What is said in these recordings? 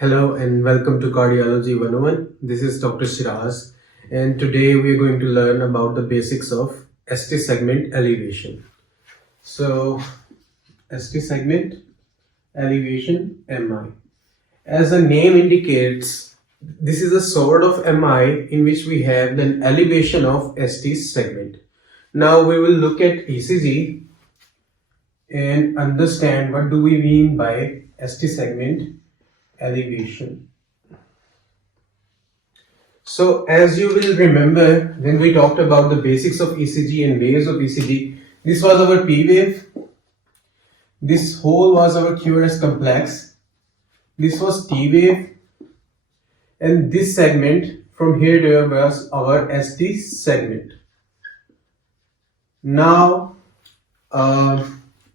Hello and welcome to Cardiology 101. This is Dr. Shiraz, and today we are going to learn about the basics of ST segment elevation. So, ST segment elevation MI. As the name indicates, this is a sort of MI in which we have an elevation of ST segment. Now we will look at ECG and understand what do we mean by ST segment elevation. So as you will remember, when we talked about the basics of ECG and waves of ECG, this was our P wave, this whole was our QRS complex, this was T wave, and this segment from here to here was our ST segment. Now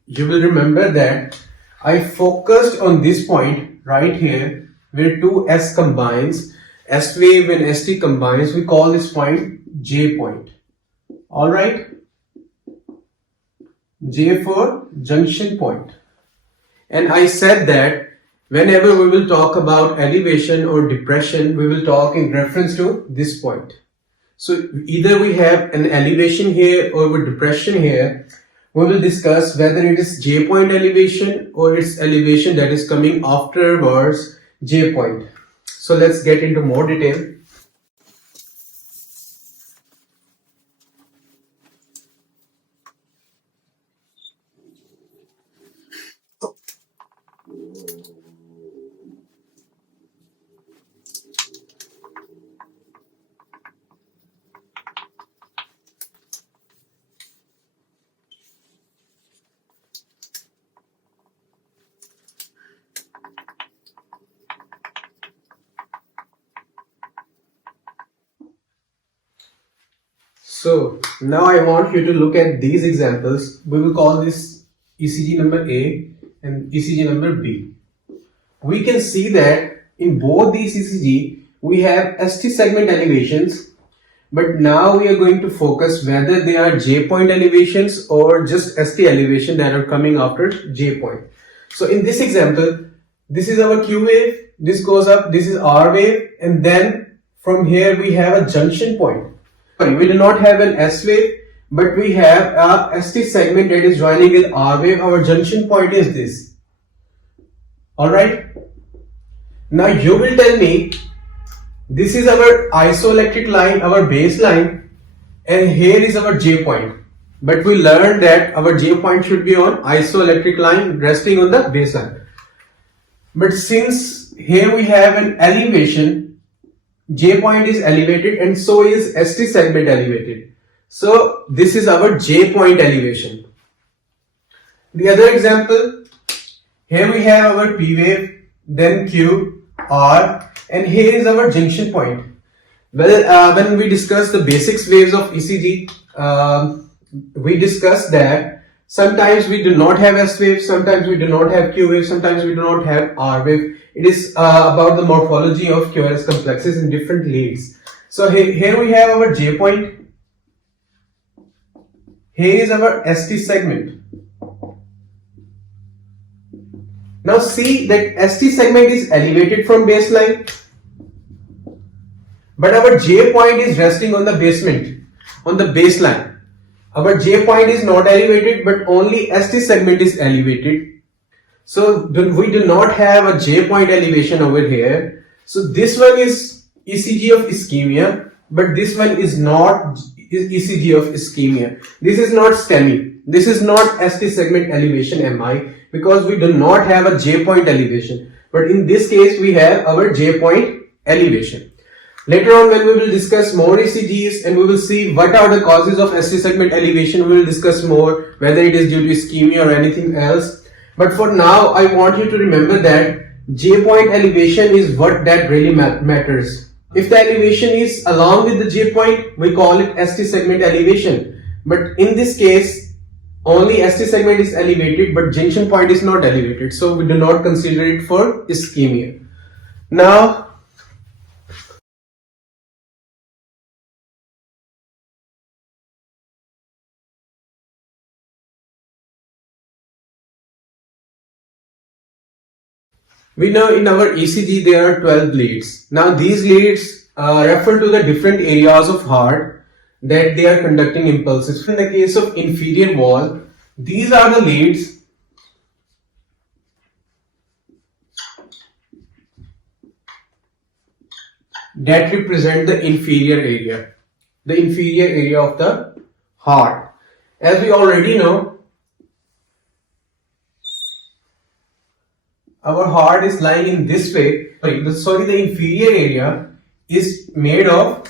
you will remember that I focused on this point right here where two S combines, S wave and ST combines. We call this point J point. Alright, J for junction point. And I said that whenever we will talk about elevation or depression, we will talk in reference to this point. So either we have an elevation here or a depression here. We will discuss whether it is J point elevation or it's elevation that is coming afterwards J point. So let's get into more detail. So now I want you to look at these examples. We will call this ECG number A and ECG number B. We can see that in both these ECG we have ST segment elevations, but now we are going to focus whether they are J point elevations or just ST elevation that are coming after J point. So in this example, this is our Q wave, this goes up, this is R wave, and then from here we have a junction point. We do not have an S wave, but we have a ST segment that is joining with R wave. Our junction point is this. Alright. Now you will tell me, this is our isoelectric line, our baseline, and here is our J point. But we learned that our J point should be on isoelectric line resting on the baseline. But since here we have an elevation, J point is elevated and so is ST segment elevated. So this is our J point elevation. The other example, here we have our P wave, then Q, R, and here is our junction point. Well, when we discuss the basics waves of ECG, we discussed that sometimes we do not have S wave, sometimes we do not have Q wave, sometimes we do not have R wave. It is about the morphology of QRS complexes in different leads. So here we have our J point. Here is our ST segment. Now see that ST segment is elevated from baseline, but our J point is resting on the baseline. Our J point is not elevated, but only ST segment is elevated. So we do not have a J point elevation over here. So this one is ECG of ischemia, but this one is not ECG of ischemia. This is not STEMI. This is not ST segment elevation MI because we do not have a J point elevation. But in this case, we have our J point elevation. Later on, when we will discuss more ECGs and we will see what are the causes of ST segment elevation, we will discuss more whether it is due to ischemia or anything else. But for now, I want you to remember that J point elevation is what that really matters. If the elevation is along with the J point, we call it ST segment elevation. But in this case, only ST segment is elevated, but junction point is not elevated. So we do not consider it for ischemia. Now, We know in our ECG there are 12 leads. Now these leads refer to the different areas of heart that they are conducting impulses. In the case of inferior wall, these are the leads that represent the inferior area of the heart. As we already know, our heart is lying in this way. The inferior area is made of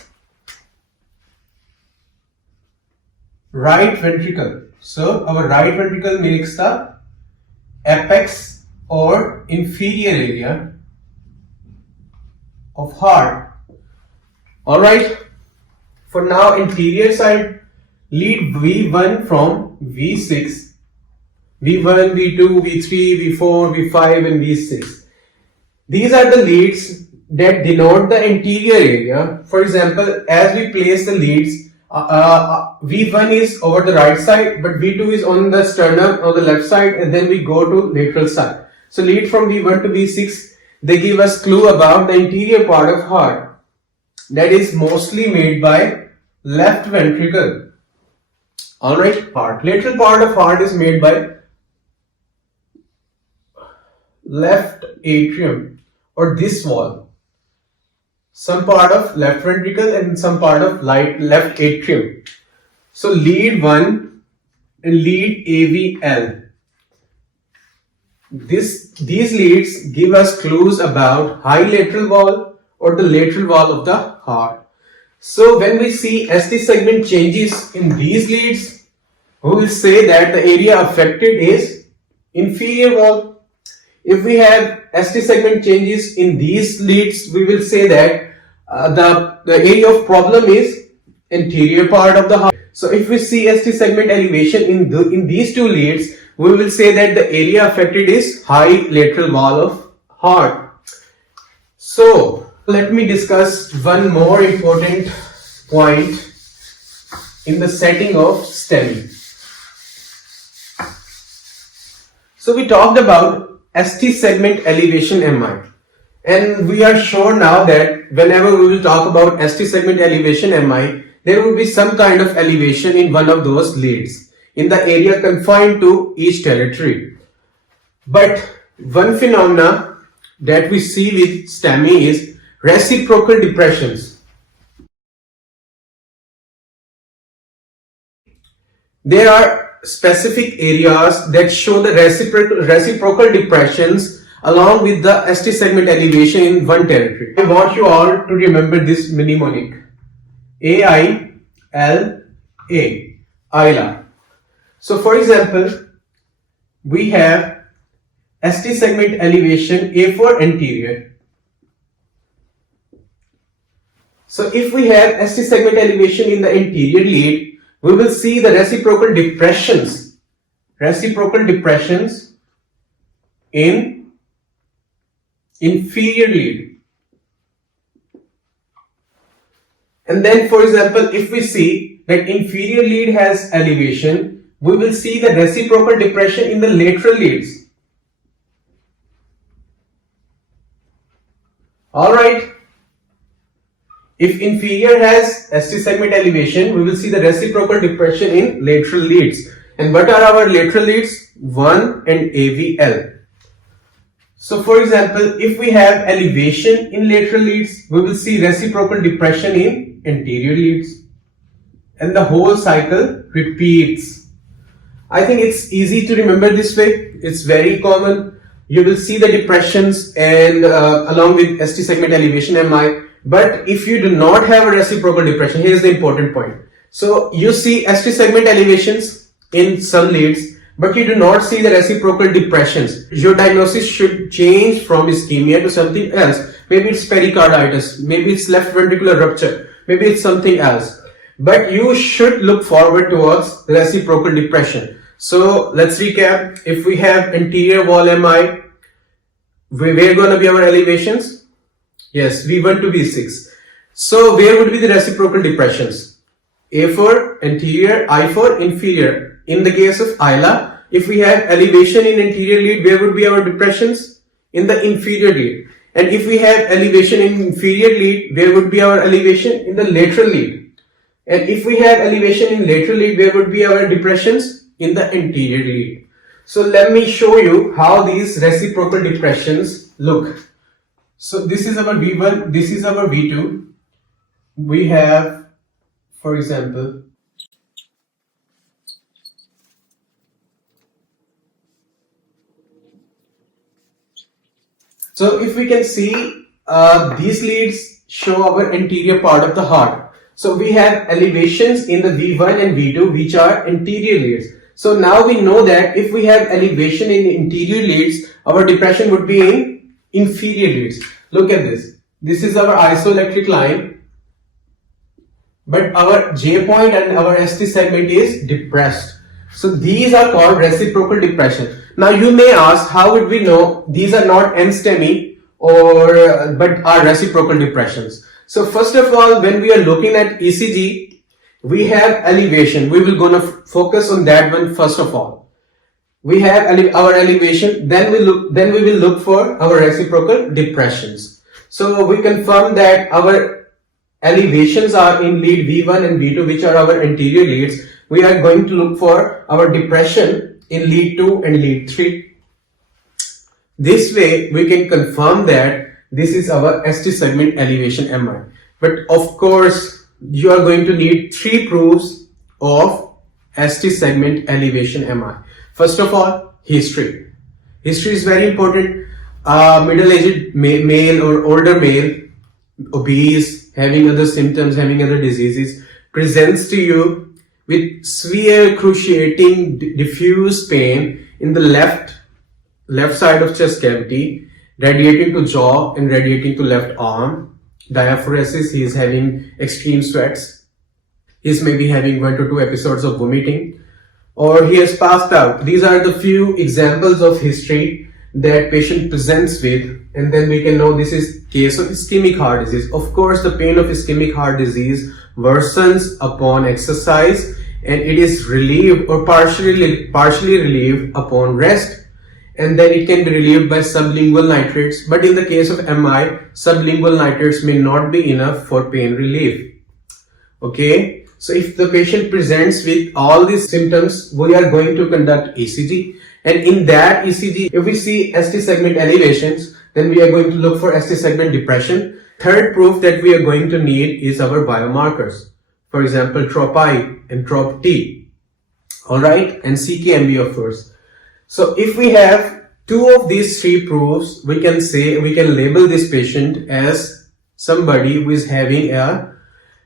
right ventricle. So our right ventricle makes the apex or inferior area of heart. Alright, for now anterior side, lead V1 from V6, V1, V2, V3, V4, V5 and V6. These are the leads that denote the anterior area. For example, as we place the leads, V1 is over the right side, but V2 is on the sternum on the left side, and then we go to lateral side. So lead from V1 to V6, they give us clue about the anterior part of heart. That is mostly made by left ventricle. Alright, lateral part of heart is made by left atrium or this wall. Some part of left ventricle and some part of left atrium. So lead 1 and lead AVL. These leads give us clues about high lateral wall or the lateral wall of the heart. So when we see ST segment changes in these leads, we will say that the area affected is inferior wall. If we have ST segment changes in these leads, we will say that the area of problem is anterior part of the heart. So if we see ST segment elevation in these two leads, we will say that the area affected is high lateral wall of heart. So let me discuss one more important point in the setting of STEMI. So we talked about ST segment elevation MI, and we are sure now that whenever we will talk about ST segment elevation MI, there will be some kind of elevation in one of those leads in the area confined to each territory. But one phenomena that we see with STEMI is reciprocal depressions. There are specific areas that show the reciprocal depressions along with the ST segment elevation in one territory. I want you all to remember this mnemonic: AILA, ILA. So for example, we have ST segment elevation A for anterior. So if we have ST segment elevation in the anterior lead, we will see the reciprocal depressions in inferior lead. And then for example, if we see that inferior lead has elevation, we will see the reciprocal depression in the lateral leads. Alright. If inferior has ST segment elevation, we will see the reciprocal depression in lateral leads. And what are our lateral leads? 1 and AVL. So for example, if we have elevation in lateral leads, we will see reciprocal depression in anterior leads. And the whole cycle repeats. I think it's easy to remember this way. It's very common. You will see the depressions and along with ST segment elevation MI. But if you do not have a reciprocal depression, here's the important point. So you see ST segment elevations in some leads, but you do not see the reciprocal depressions. Your diagnosis should change from ischemia to something else. Maybe it's pericarditis, maybe it's left ventricular rupture, maybe it's something else. But you should look forward towards reciprocal depression. So let's recap. If we have anterior wall MI, where are going to be our elevations? Yes, V1 to V6. So where would be the reciprocal depressions? A for anterior, I for inferior. In the case of ILA, if we have elevation in anterior lead, where would be our depressions? in the inferior lead. And if we have elevation in inferior lead, where would be our elevation? In the lateral lead. And if we have elevation in lateral lead, where would be our depressions? In the anterior lead. So let me show you how these reciprocal depressions look. So this is our V1, this is our V2. We have, for example, so if we can see, these leads show our anterior part of the heart. So we have elevations in the V1 and V2, which are anterior leads. So now we know that if we have elevation in interior leads, our depression would be in inferior leads. Look at this. This is our isoelectric line, but our J point and our ST segment is depressed. So these are called reciprocal depression. Now you may ask, how would we know these are not STEMI or but are reciprocal depressions? So first of all, when we are looking at ECG, we have elevation. We will gonna focus on that one first of all. We have our elevation, then we will look for our reciprocal depressions. So we confirm that our elevations are in lead V1 and V2, which are our anterior leads. We are going to look for our depression in lead 2 and lead 3. This way we can confirm that this is our ST segment elevation MI. But of course, you are going to need 3 proofs of ST segment elevation MI. First of all, history. History is very important. Middle-aged male or older male, obese, having other symptoms, having other diseases, presents to you with severe cruciating diffuse pain in the left side of chest cavity, radiating to jaw and radiating to left arm. Diaphoresis, he is having extreme sweats. He is maybe having 1 to 2 episodes of vomiting, or he has passed out. These are the few examples of history that patient presents with, and then we can know this is case of ischemic heart disease. Of course, the pain of ischemic heart disease worsens upon exercise, and it is relieved or partially relieved upon rest. And then it can be relieved by sublingual nitrates. But in the case of MI, sublingual nitrates may not be enough for pain relief. Okay, so if the patient presents with all these symptoms, we are going to conduct ECG. And in that ECG, if we see ST segment elevations, then we are going to look for ST segment depression. Third proof that we are going to need is our biomarkers. For example, TROP-I and TROP-T. Alright, and CKMB of course. So if we have 2 of these 3 proofs, we can label this patient as somebody who is having a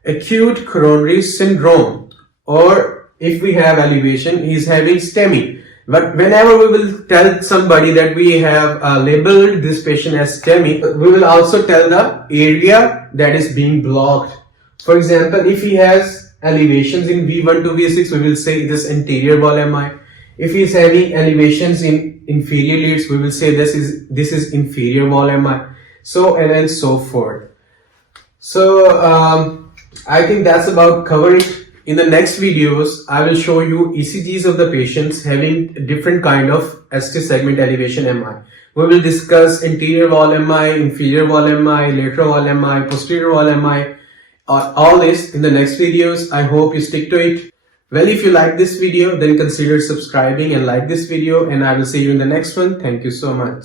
acute coronary syndrome, or if we have elevation, he is having STEMI. But whenever we will tell somebody that we have labeled this patient as STEMI, we will also tell the area that is being blocked. For example, if he has elevations in V1 to V6, we will say this anterior wall MI. If he is having elevations in inferior leads, we will say this is inferior wall MI, so and so forth. So I think that's about covered. In the next videos, I will show you ECGs of the patients having different kind of ST segment elevation MI. We will discuss anterior wall MI, inferior wall MI, lateral wall MI, posterior wall MI, all this in the next videos. I hope you stick to it. Well, if you like this video, then consider subscribing and like this video, and I will see you in the next one. Thank you so much.